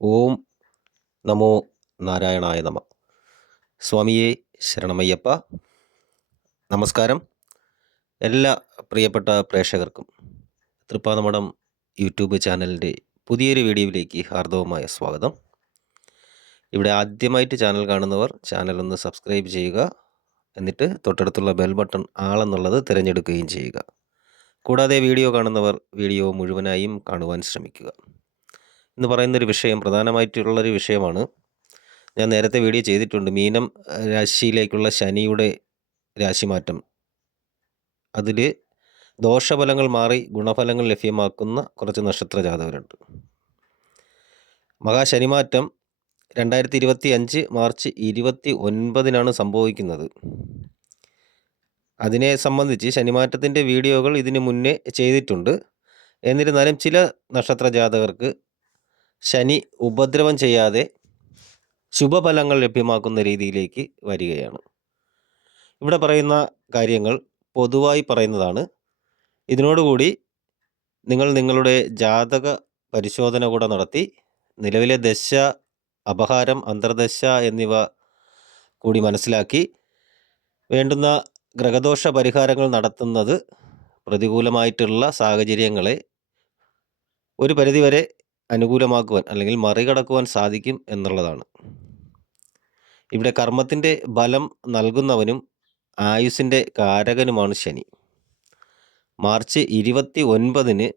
ഓം നമോ നാരായണായ നമ. സ്വാമിയെ ശരണമയ്യപ്പ. നമസ്കാരം. എല്ലാ പ്രിയപ്പെട്ട പ്രേക്ഷകർക്കും തൃപ്പാതമഠം യൂട്യൂബ് ചാനലിന്റെ പുതിയൊരു വീഡിയോയിലേക്ക് ഹാർദവമായ സ്വാഗതം. ഇവിടെ ആദ്യമായിട്ട് ചാനൽ കാണുന്നവർ ചാനൽ ഒന്ന് സബ്സ്ക്രൈബ് ചെയ്യുക. എന്നിട്ട് തൊട്ടടുത്തുള്ള ബെൽ ബട്ടൺ ആളെന്നുള്ളത് തിരഞ്ഞെടുക്കുകയും ചെയ്യുക. കൂടാതെ വീഡിയോ കാണുന്നവർ വീഡിയോ മുഴുവനായും കാണുവാൻ ശ്രമിക്കുക. എന്ന് പറയുന്നൊരു വിഷയം പ്രധാനമായിട്ടുള്ളൊരു വിഷയമാണ്. ഞാൻ നേരത്തെ വീഡിയോ ചെയ്തിട്ടുണ്ട്. മീനം രാശിയിലേക്കുള്ള ശനിയുടെ രാശിമാറ്റം. അതിൽ ദോഷഫലങ്ങൾ മാറി ഗുണഫലങ്ങൾ ലഭ്യമാക്കുന്ന കുറച്ച് നക്ഷത്ര ജാതകരുണ്ട്. മഹാശനിമാറ്റം രണ്ടായിരത്തി ഇരുപത്തി അഞ്ച് മാർച്ച് ഇരുപത്തി ഒൻപതിനാണ് സംഭവിക്കുന്നത്. അതിനെ സംബന്ധിച്ച് ശനിമാറ്റത്തിന്റെ വീഡിയോകൾ ഇതിന് മുന്നേ ചെയ്തിട്ടുണ്ട്. എന്നിരുന്നാലും ചില നക്ഷത്ര ജാതകർക്ക് ശനി ഉപദ്രവം ചെയ്യാതെ ശുഭഫലങ്ങൾ ലഭ്യമാക്കുന്ന രീതിയിലേക്ക് വരികയാണ്. ഇവിടെ പറയുന്ന കാര്യങ്ങൾ പൊതുവായി പറയുന്നതാണ്. ഇതിനോടുകൂടി നിങ്ങൾ നിങ്ങളുടെ ജാതക പരിശോധന കൂടെ നടത്തി നിലവിലെ ദശ അപഹാരം അന്തർദശ എന്നിവ കൂടി മനസ്സിലാക്കി വേണ്ടുന്ന ഗ്രഹദോഷ പരിഹാരങ്ങൾ നടത്തുന്നത് പ്രതികൂലമായിട്ടുള്ള സാഹചര്യങ്ങളെ ഒരു പരിധിവരെ അനുകൂലമാക്കുവാൻ അല്ലെങ്കിൽ മറികടക്കുവാൻ സാധിക്കും എന്നുള്ളതാണ്. ഇവിടെ കർമ്മത്തിന്റെ ബലം നൽകുന്നവനും ആയുസിന്റെ കാരകനുമാണ് ശനി. മാർച്ച് ഇരുപത്തി ഒൻപതിന്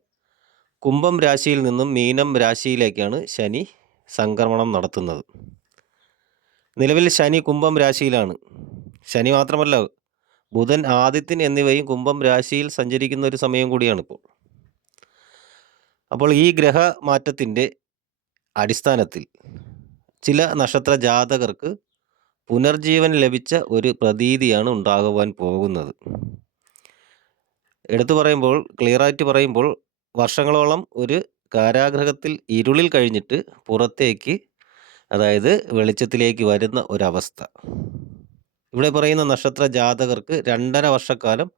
കുംഭം രാശിയിൽ നിന്നും മീനം രാശിയിലേക്കാണ് ശനി സംക്രമണം നടത്തുന്നത്. നിലവിൽ ശനി കുംഭം രാശിയിലാണ്. ശനി മാത്രമല്ല ബുധൻ ആദിത്യൻ എന്നിവയും കുംഭം രാശിയിൽ സഞ്ചരിക്കുന്ന ഒരു സമയം കൂടിയാണിപ്പോൾ. അപ്പോൾ ഈ ഗ്രഹ മാറ്റത്തിന്റെ അടിസ്ഥാനത്തിൽ ചില നക്ഷത്ര ജാതകർക്ക് പുനർജീവൻ ലഭിച്ച ഒരു പ്രതീതിയാണ് ഉണ്ടാകുവാൻ പോകുന്നത്. എടുത്തു പറയുമ്പോൾ ക്ലിയറായിട്ട് പറയുമ്പോൾ വർഷങ്ങളോളം ഒരു കാരാഗ്രഹത്തിൽ ഇരുളിൽ കഴിഞ്ഞിട്ട് പുറത്തേക്ക് അതായത് വെളിച്ചത്തിലേക്ക് വരുന്ന ഒരവസ്ഥ. ഇവിടെ പറയുന്ന നക്ഷത്ര ജാതകർക്ക് രണ്ടര വർഷക്കാലം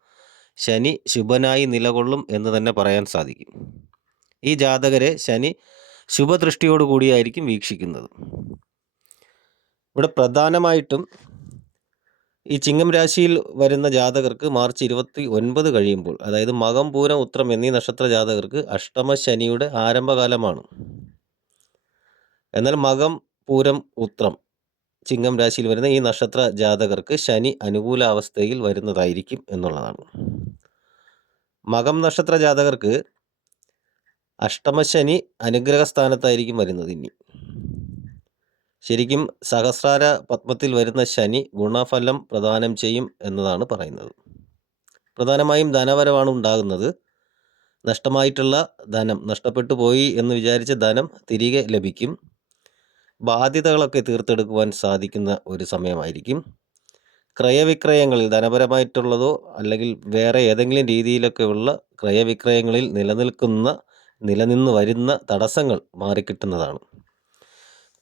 ശനി ശുഭനായി നിലകൊള്ളും എന്ന് തന്നെ പറയാൻ സാധിക്കും. ഈ ജാതകരെ ശനി ശുഭദൃഷ്ടിയോട് കൂടിയായിരിക്കും വീക്ഷിക്കുന്നത്. ഇവിടെ പ്രധാനമായിട്ടും ഈ ചിങ്ങം രാശിയിൽ വരുന്ന ജാതകർക്ക് മാർച്ച് ഇരുപത്തി ഒൻപത് കഴിയുമ്പോൾ അതായത് മകം പൂരം ഉത്രം എന്നീ നക്ഷത്ര ജാതകർക്ക് അഷ്ടമ ശനിയുടെ ആരംഭകാലമാണ്. എന്നാൽ മകം പൂരം ഉത്രം ചിങ്ങം രാശിയിൽ വരുന്ന ഈ നക്ഷത്ര ജാതകർക്ക് ശനി അനുകൂല അവസ്ഥയിൽ വരുന്നതായിരിക്കും എന്നുള്ളതാണ്. മകം നക്ഷത്ര ജാതകർക്ക് അഷ്ടമശനി അനുഗ്രഹ സ്ഥാനത്തായിരിക്കും വരുന്നത് ഇനി. ശരിക്കും സഹസ്രാര പത്മത്തിൽ വരുന്ന ശനി ഗുണഫലം പ്രദാനം ചെയ്യും എന്നതാണ് പറയുന്നത്. പ്രധാനമായും ധനവരവാണ് ഉണ്ടാകുന്നത്. നഷ്ടമായിട്ടുള്ള ധനം നഷ്ടപ്പെട്ടു പോയി എന്ന് വിചാരിച്ച ധനം തിരികെ ലഭിക്കും. ബാധ്യതകളൊക്കെ തീർത്തെടുക്കുവാൻ സാധിക്കുന്ന ഒരു സമയമായിരിക്കും. ക്രയവിക്രയങ്ങളിൽ ധനപരമായിട്ടുള്ളതോ അല്ലെങ്കിൽ വേറെ ഏതെങ്കിലും രീതിയിലൊക്കെയുള്ള ക്രയവിക്രയങ്ങളിൽ നിലനിൽക്കുന്ന നിലനിന്ന് വരുന്ന തടസ്സങ്ങൾ മാറിക്കിട്ടുന്നതാണ്.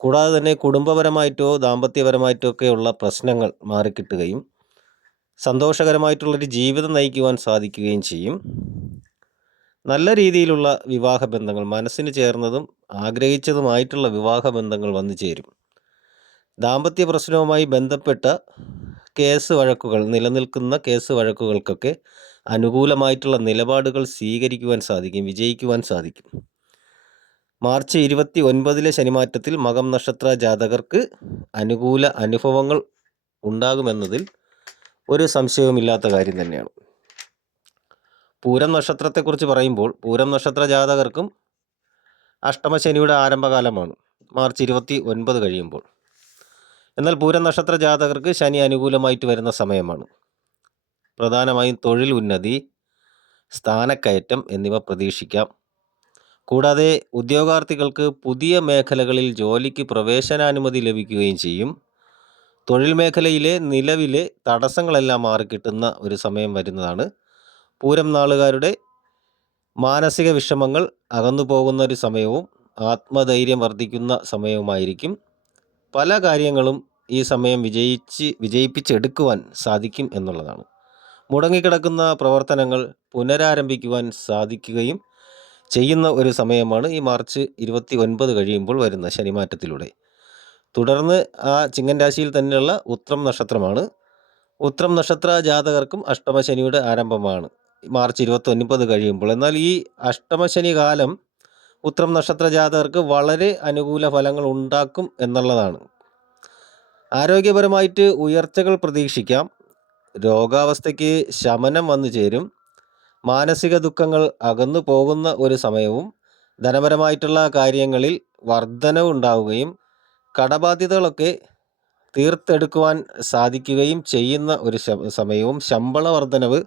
കൂടാതെ തന്നെ കുടുംബപരമായിട്ടോ ദാമ്പത്യപരമായിട്ടോ ഒക്കെയുള്ള പ്രശ്നങ്ങൾ മാറിക്കിട്ടുകയും സന്തോഷകരമായിട്ടുള്ളൊരു ജീവിതം നയിക്കുവാൻ സാധിക്കുകയും ചെയ്യും. നല്ല രീതിയിലുള്ള വിവാഹ ബന്ധങ്ങൾ മനസ്സിന് ചേർന്നതും ആഗ്രഹിച്ചതുമായിട്ടുള്ള വിവാഹ ബന്ധങ്ങൾ വന്നു ചേരും ദാമ്പത്യ പ്രശ്നവുമായി ബന്ധപ്പെട്ട കേസ് വഴക്കുകൾ നിലനിൽക്കുന്ന കേസ് വഴക്കുകൾക്കൊക്കെ അനുകൂലമായിട്ടുള്ള നിലപാടുകൾ സ്വീകരിക്കുവാൻ സാധിക്കും വിജയിക്കുവാൻ സാധിക്കും. മാർച്ച് ഇരുപത്തി ഒൻപതിലെ ശനിമാറ്റത്തിൽ മകം നക്ഷത്ര ജാതകർക്ക് അനുകൂല അനുഭവങ്ങൾ ഉണ്ടാകുമെന്നതിൽ ഒരു സംശയവുമില്ലാത്ത കാര്യം തന്നെയാണ്. പൂരം നക്ഷത്രത്തെക്കുറിച്ച് പറയുമ്പോൾ പൂരം നക്ഷത്ര ജാതകർക്കും അഷ്ടമശനിയുടെ ആരംഭകാലമാണ്. മാർച്ച് ഇരുപത്തി ഒൻപത് കഴിയുമ്പോൾ. എന്നാൽ പൂരം നക്ഷത്ര ജാതകർക്ക് ശനി അനുകൂലമായിട്ട് വരുന്ന സമയമാണ്. പ്രധാനമായും തൊഴിൽ ഉന്നതി സ്ഥാനക്കയറ്റം എന്നിവ പ്രതീക്ഷിക്കാം. കൂടാതെ ഉദ്യോഗാർത്ഥികൾക്ക് പുതിയ മേഖലകളിൽ ജോലിക്ക് പ്രവേശനാനുമതി ലഭിക്കുകയും ചെയ്യും. തൊഴിൽ മേഖലയിലെ നിലവിലെ തടസ്സങ്ങളെല്ലാം മാറിക്കിട്ടുന്ന ഒരു സമയം വരുന്നതാണ്. പൂരം നാളുകാരുടെ മാനസിക വിഷമങ്ങൾ അകന്നു പോകുന്ന ഒരു സമയവും ആത്മധൈര്യം വർദ്ധിക്കുന്ന സമയവുമായിരിക്കും. പല കാര്യങ്ങളും ഈ സമയം വിജയിച്ച് വിജയിപ്പിച്ചെടുക്കുവാൻ സാധിക്കും എന്നുള്ളതാണ്. മുടങ്ങിക്കിടക്കുന്ന പ്രവർത്തനങ്ങൾ പുനരാരംഭിക്കുവാൻ സാധിക്കുകയും ചെയ്യുന്ന ഒരു സമയമാണ് ഈ മാർച്ച് ഇരുപത്തി ഒൻപത് കഴിയുമ്പോൾ വരുന്ന ശനിമാറ്റത്തിലൂടെ. തുടർന്ന് ആ ചിങ്ങൻ രാശിയിൽ തന്നെയുള്ള ഉത്രം നക്ഷത്രമാണ്. ഉത്രം നക്ഷത്ര ജാതകർക്കും അഷ്ടമശനിയുടെ ആരംഭമാണ് മാർച്ച് ഇരുപത്തി ഒൻപത് കഴിയുമ്പോൾ. എന്നാൽ ഈ അഷ്ടമശനി കാലം ഉത്രം നക്ഷത്ര ജാതകർക്ക് വളരെ അനുകൂല ഫലങ്ങൾ ഉണ്ടാക്കും എന്നുള്ളതാണ്. ആരോഗ്യപരമായിട്ട് ഉയർച്ചകൾ പ്രതീക്ഷിക്കാം. രോഗാവസ്ഥയ്ക്ക് ശമനം വന്നു ചേരും. മാനസിക ദുഃഖങ്ങൾ അകന്നു പോകുന്ന ഒരു സമയവും ധനപരമായിട്ടുള്ള കാര്യങ്ങളിൽ വർധനവ് ഉണ്ടാവുകയും കടബാധ്യതകളൊക്കെ തീർത്തെടുക്കുവാൻ സാധിക്കുകയും ചെയ്യുന്ന ഒരു സമയവും ശമ്പള വർധനവ്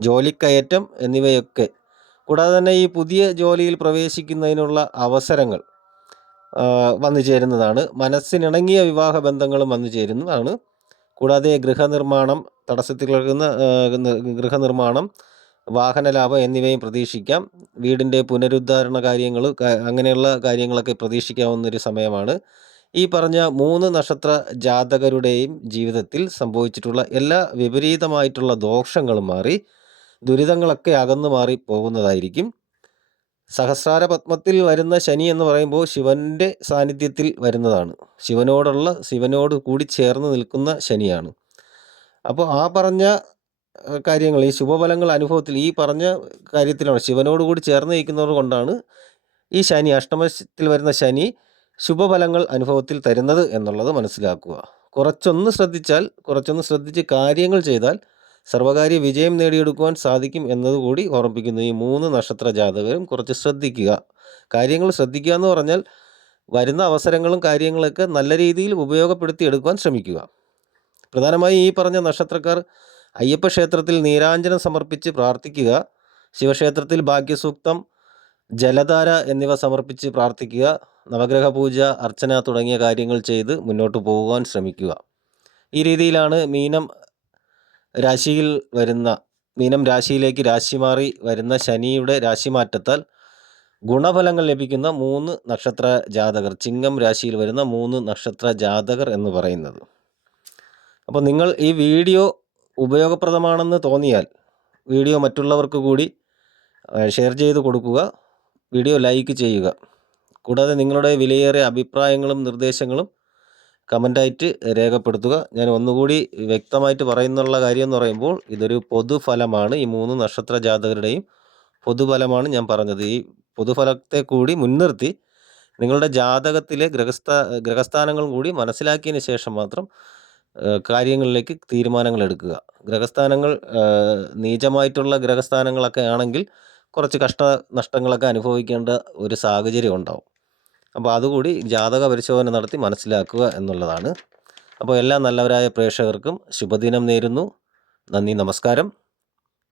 ജോലിക്കയറ്റം എന്നിവയൊക്കെ. കൂടാതെ തന്നെ ഈ പുതിയ ജോലിയിൽ പ്രവേശിക്കുന്നതിനുള്ള അവസരങ്ങൾ. വന്നു ചേരുന്നതാണ്. മനസ്സിനിണങ്ങിയ വിവാഹ ബന്ധങ്ങളും വന്നു ചേരുന്നതാണ്. കൂടാതെ ഗൃഹനിർമ്മാണം തടസ്സത്തിൽ കിടക്കുന്ന ഗൃഹനിർമ്മാണം വാഹന ലാഭം എന്നിവയും പ്രതീക്ഷിക്കാം. വീടിന്റെ പുനരുദ്ധാരണ കാര്യങ്ങൾ അങ്ങനെയുള്ള കാര്യങ്ങളൊക്കെ പ്രതീക്ഷിക്കാവുന്നൊരു സമയമാണ്. ഈ പറഞ്ഞ മൂന്ന് നക്ഷത്ര ജാതകരുടെയും ജീവിതത്തിൽ സംഭവിച്ചിട്ടുള്ള എല്ലാ വിപരീതമായിട്ടുള്ള ദോഷങ്ങളും മാറി ദുരിതങ്ങളൊക്കെ അകന്നു മാറി പോകുന്നതായിരിക്കും. സഹസ്രാര പത്മത്തിൽ വരുന്ന ശനി എന്ന് പറയുമ്പോൾ ശിവന്റെ സാന്നിധ്യത്തിൽ വരുന്നതാണ്. ശിവനോടുള്ള ശിവനോട് കൂടി ചേർന്ന് നിൽക്കുന്ന ശനിയാണ്. അപ്പോൾ ആ പറഞ്ഞ കാര്യങ്ങൾ ഈ ശുഭഫലങ്ങൾ അനുഭവത്തിൽ ഈ പറഞ്ഞ കാര്യത്തിലാണ് ശിവനോട് കൂടി ചേർന്ന് നിൽക്കുന്നത് കൊണ്ടാണ് ഈ ശനി അഷ്ടമത്തിൽ വരുന്ന ശനി ശുഭഫലങ്ങൾ അനുഭവത്തിൽ തരുന്നത് എന്നുള്ളത് മനസ്സിലാക്കുക. കുറച്ചൊന്ന് ശ്രദ്ധിച്ചാൽ കുറച്ചൊന്ന് ശ്രദ്ധിച്ച് കാര്യങ്ങൾ ചെയ്താൽ സർവകാര്യ വിജയം നേടിയെടുക്കുവാൻ സാധിക്കും എന്നതുകൂടി ഓർമ്മിപ്പിക്കുന്നു. ഈ മൂന്ന് നക്ഷത്ര ജാതകരും കുറച്ച് ശ്രദ്ധിക്കുക. കാര്യങ്ങൾ ശ്രദ്ധിക്കുക എന്ന് പറഞ്ഞാൽ വരുന്ന അവസരങ്ങളും കാര്യങ്ങളൊക്കെ നല്ല രീതിയിൽ ഉപയോഗപ്പെടുത്തി എടുക്കുവാൻ ശ്രമിക്കുക. പ്രധാനമായും ഈ പറഞ്ഞ നക്ഷത്രക്കാർ അയ്യപ്പ ക്ഷേത്രത്തിൽ നീരാഞ്ജനം സമർപ്പിച്ച് പ്രാർത്ഥിക്കുക ശിവക്ഷേത്രത്തിൽ ഭാഗ്യസൂക്തം ജലധാര എന്നിവ സമർപ്പിച്ച് പ്രാർത്ഥിക്കുക നവഗ്രഹ പൂജ അർച്ചന തുടങ്ങിയ കാര്യങ്ങൾ ചെയ്ത് മുന്നോട്ട് പോകുവാൻ ശ്രമിക്കുക. ഈ രീതിയിലാണ് മീനം രാശിയിൽ വരുന്ന മീനം രാശിയിലേക്ക് രാശി മാറി വരുന്ന ശനിയുടെ രാശിമാറ്റത്താൽ ഗുണഫലങ്ങൾ ലഭിക്കുന്ന മൂന്ന് നക്ഷത്ര ജാതകർ ചിങ്ങം രാശിയിൽ വരുന്ന മൂന്ന് നക്ഷത്ര ജാതകർ എന്ന് പറയുന്നത്. അപ്പോൾ നിങ്ങൾ ഈ വീഡിയോ ഉപയോഗപ്രദമാണെന്ന് തോന്നിയാൽ വീഡിയോ മറ്റുള്ളവർക്ക് കൂടി ഷെയർ ചെയ്ത് കൊടുക്കുക വീഡിയോ ലൈക്ക് ചെയ്യുക. കൂടാതെ നിങ്ങളുടെ വിലയേറിയ അഭിപ്രായങ്ങളും നിർദ്ദേശങ്ങളും കമന്റായിട്ട് രേഖപ്പെടുത്തുക. ഞാൻ ഒന്നുകൂടി വ്യക്തമായിട്ട് പറയുന്നുള്ള കാര്യം എന്ന് പറയുമ്പോൾ ഇതൊരു പൊതുഫലമാണ്. ഈ മൂന്ന് നക്ഷത്ര ജാതകരുടെയും പൊതുഫലമാണ് ഞാൻ പറഞ്ഞത്. ഈ പൊതുഫലത്തെ കൂടി മുൻനിർത്തി നിങ്ങളുടെ ജാതകത്തിലെ ഗ്രഹസ്ഥ ഗ്രഹസ്ഥാനങ്ങളും കൂടി മനസ്സിലാക്കിയതിന് ശേഷം മാത്രം കാര്യങ്ങളിലേക്ക് തീരുമാനങ്ങൾ എടുക്കുക. ഗ്രഹസ്ഥാനങ്ങൾ നീചമായിട്ടുള്ള ഗ്രഹസ്ഥാനങ്ങളൊക്കെ ആണെങ്കിൽ കുറച്ച് കഷ്ട നഷ്ടങ്ങളൊക്കെ അനുഭവിക്കേണ്ട ഒരു സാഹചര്യം ഉണ്ടാവും. അപ്പോൾ അതുകൂടി ജാതക പരിശോധന നടത്തി മനസ്സിലാക്കുക എന്നുള്ളതാണ്. അപ്പോൾ എല്ലാ നല്ലവരായ പ്രേക്ഷകർക്കും ശുഭദിനം നേരുന്നു. നന്ദി നമസ്കാരം.